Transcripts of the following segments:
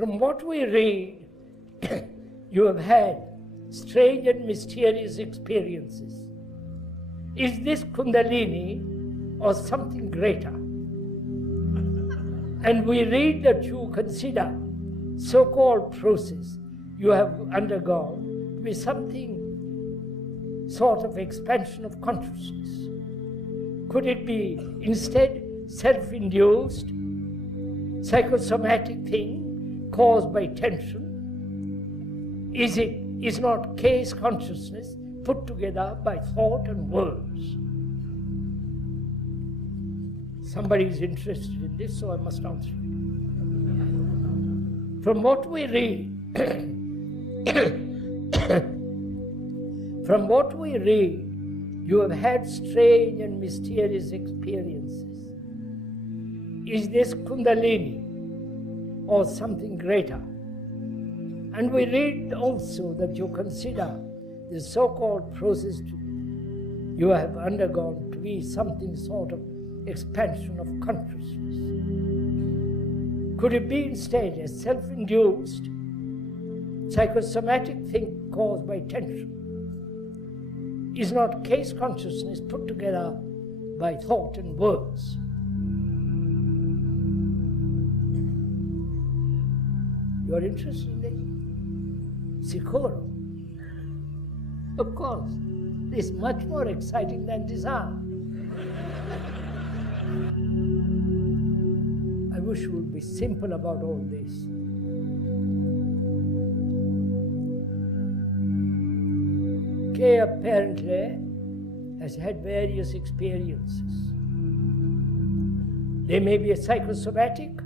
From what we read, you have had strange and mysterious experiences. Is this Kundalini or something greater? And we read that you consider so-called process you have undergone to be something sort of expansion of consciousness. Could it be instead self-induced, psychosomatic thing caused by tension? Is not case consciousness put together by thought and words? Somebody is interested in this, so I must answer it. From what we read, you have had strange and mysterious experiences. Is this Kundalini or something greater? And we read also that you consider the so-called process you have undergone to be something sort of expansion of consciousness. Could it be instead a self-induced, psychosomatic thing caused by tension? Is not case consciousness put together by thought and words? You are interested in this? Sikoro. Of course, this is much more exciting than desire. I wish we would be simple about all this. Kay apparently has had various experiences. They may be a psychosomatic,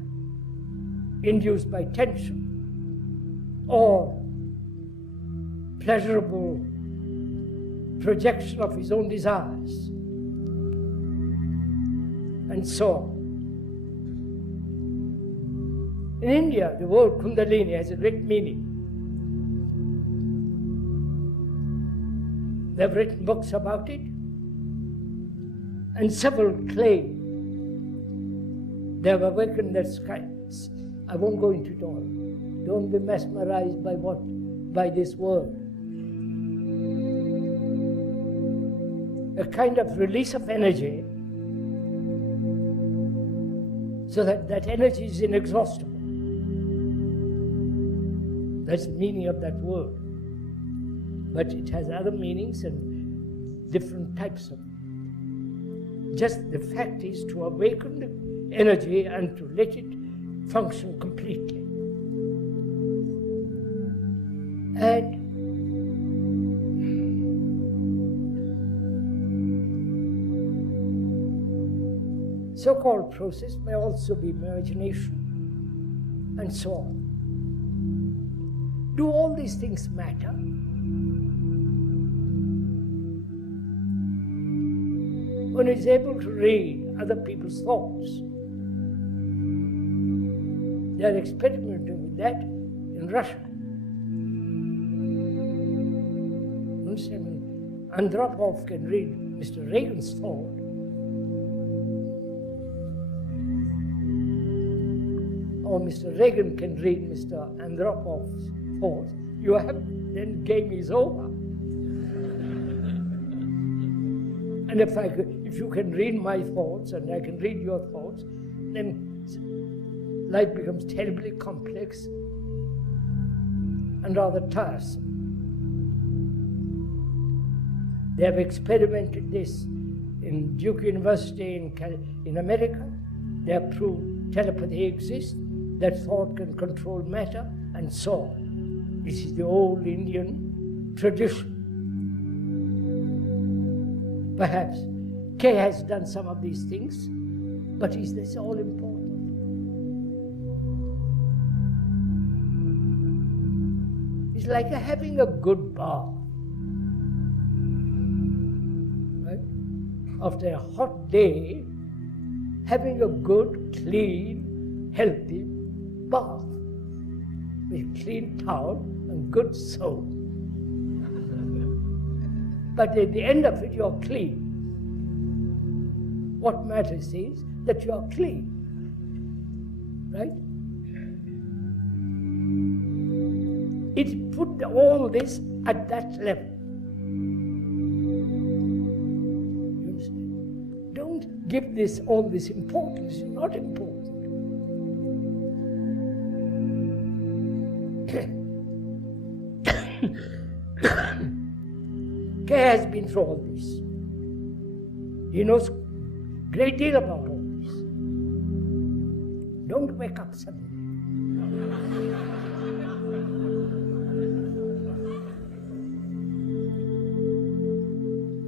induced by tension, or pleasurable projection of his own desires, and so on. In India, the word Kundalini has a great meaning. They have written books about it, and several claim they have awakened their sky. I won't go into it all. Don't be mesmerized by this word. A kind of release of energy, so that energy is inexhaustible. That's the meaning of that word. But it has other meanings and different types of it. Just the fact is to awaken the energy and to let it function completely. And so-called process may also be imagination, and so on. Do all these things matter? One is able to read other people's thoughts. They are experimenting with that in Russia. Andropov can read Mr Reagan's thought. Or Mr Reagan can read Mr Andropov's thoughts. Then game is over. And if you can read my thoughts and I can read your thoughts, then life becomes terribly complex and rather tiresome. They have experimented this in Duke University in America. They have proved telepathy exists, that thought can control matter, and so on. This is the old Indian tradition. Perhaps Kay has done some of these things, but is this all important? It's like having a good bath. Right? After a hot day, having a good, clean, healthy bath with clean towel and good soap. But at the end of it, you're clean. What matters is that you're clean, right? It put all this at that level. You understand? Don't give this all this importance. It's not important. Kay has been through all this. He knows a great deal about all this. Don't wake up suddenly.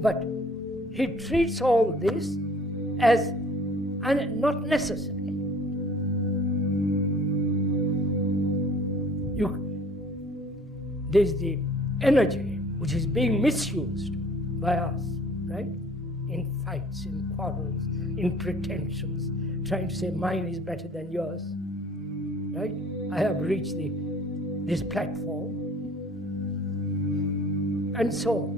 But he treats all this as not necessary. There's the energy which is being misused by us, right? In fights, in quarrels, in pretensions, trying to say mine is better than yours, right? I have reached this platform, and so on.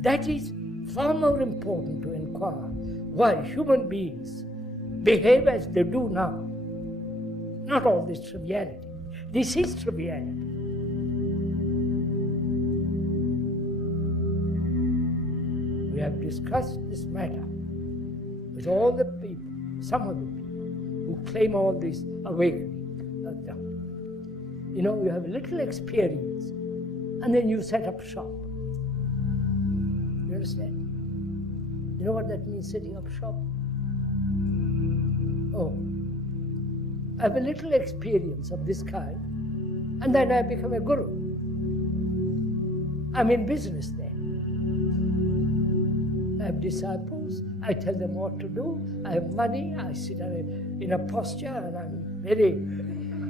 That is far more important to inquire why human beings behave as they do now. Not all this triviality. This is triviality. We have discussed this matter with all the people, some of the people who claim all this awakening. You know, you have a little experience and then you set up shop. You understand? You know what that means, setting up shop? Oh, I have a little experience of this kind, and then I become a guru. I'm in business then. I have disciples, I tell them what to do, I have money, I sit in a posture, and I'm very,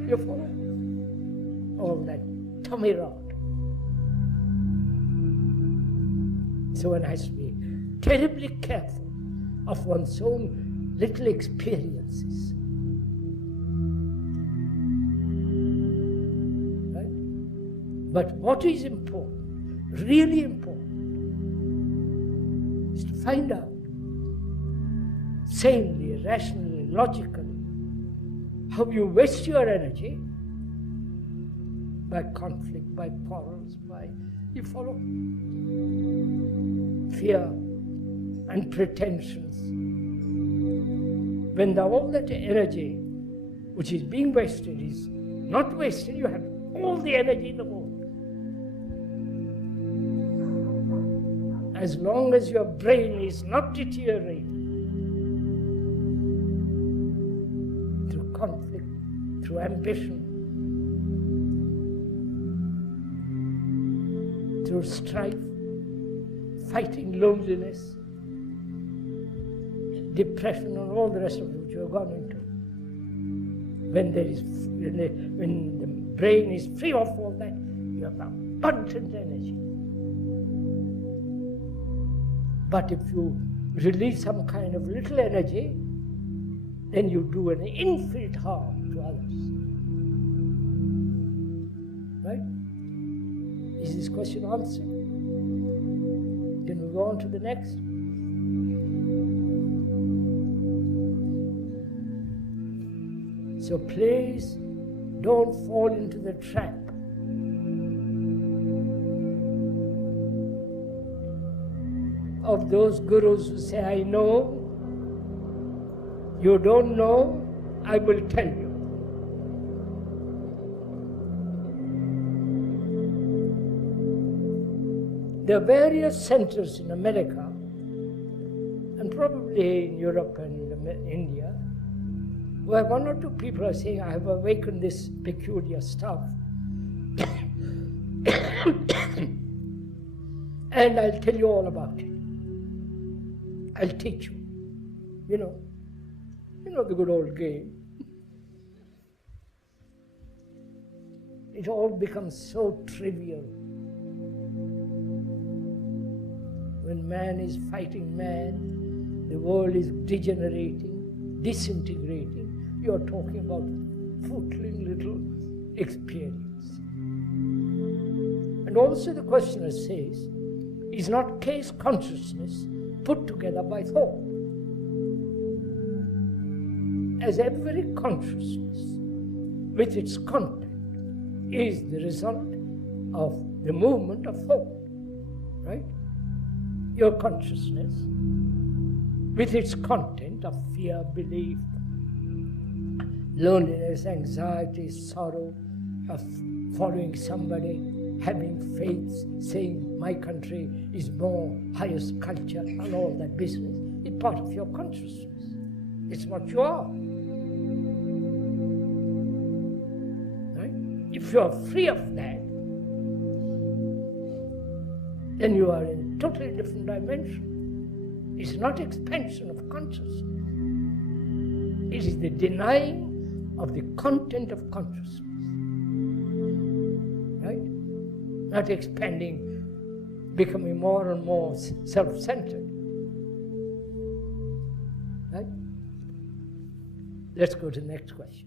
you follow? All that tummy rod. So one has to be terribly careful of one's own little experiences. Right? But what is important, really important, is to find out sanely, rationally, logically, how you waste your energy by conflict, by quarrels, by, you follow? Fear and pretensions. When all that energy which is being wasted is not wasted, you have all the energy in the world. As long as your brain is not deteriorating through conflict, through ambition, through strife, fighting loneliness, depression, and all the rest of it which you have gone into. When the brain is free of all that, you have abundant energy. But if you release some kind of little energy, then you do an infinite harm to others. Right? Is this question answered? Can we go on to the next? So please don't fall into the trap of those gurus who say, I know, you don't know, I will tell you. There are various centers in America, and probably in Europe and India, where one or two people are saying, I have awakened this peculiar stuff. And I'll tell you all about it. I'll teach you. You know the good old game. It all becomes so trivial. When man is fighting man, the world is degenerating, disintegrating. You are talking about footling little experience. And also the questioner says, is not case consciousness put together by thought? As every consciousness with its content is the result of the movement of thought, right? Your consciousness, with its content of fear, belief, loneliness, anxiety, sorrow, of following somebody, having faith, saying my country is more highest culture, and all that business is part of your consciousness. It's what you are. Right? If you are free of that, then you are in a totally different dimension. It's not expansion of consciousness. It is the denying of the content of consciousness. Right? Not expanding, becoming more and more self-centered. Right? Let's go to the next question.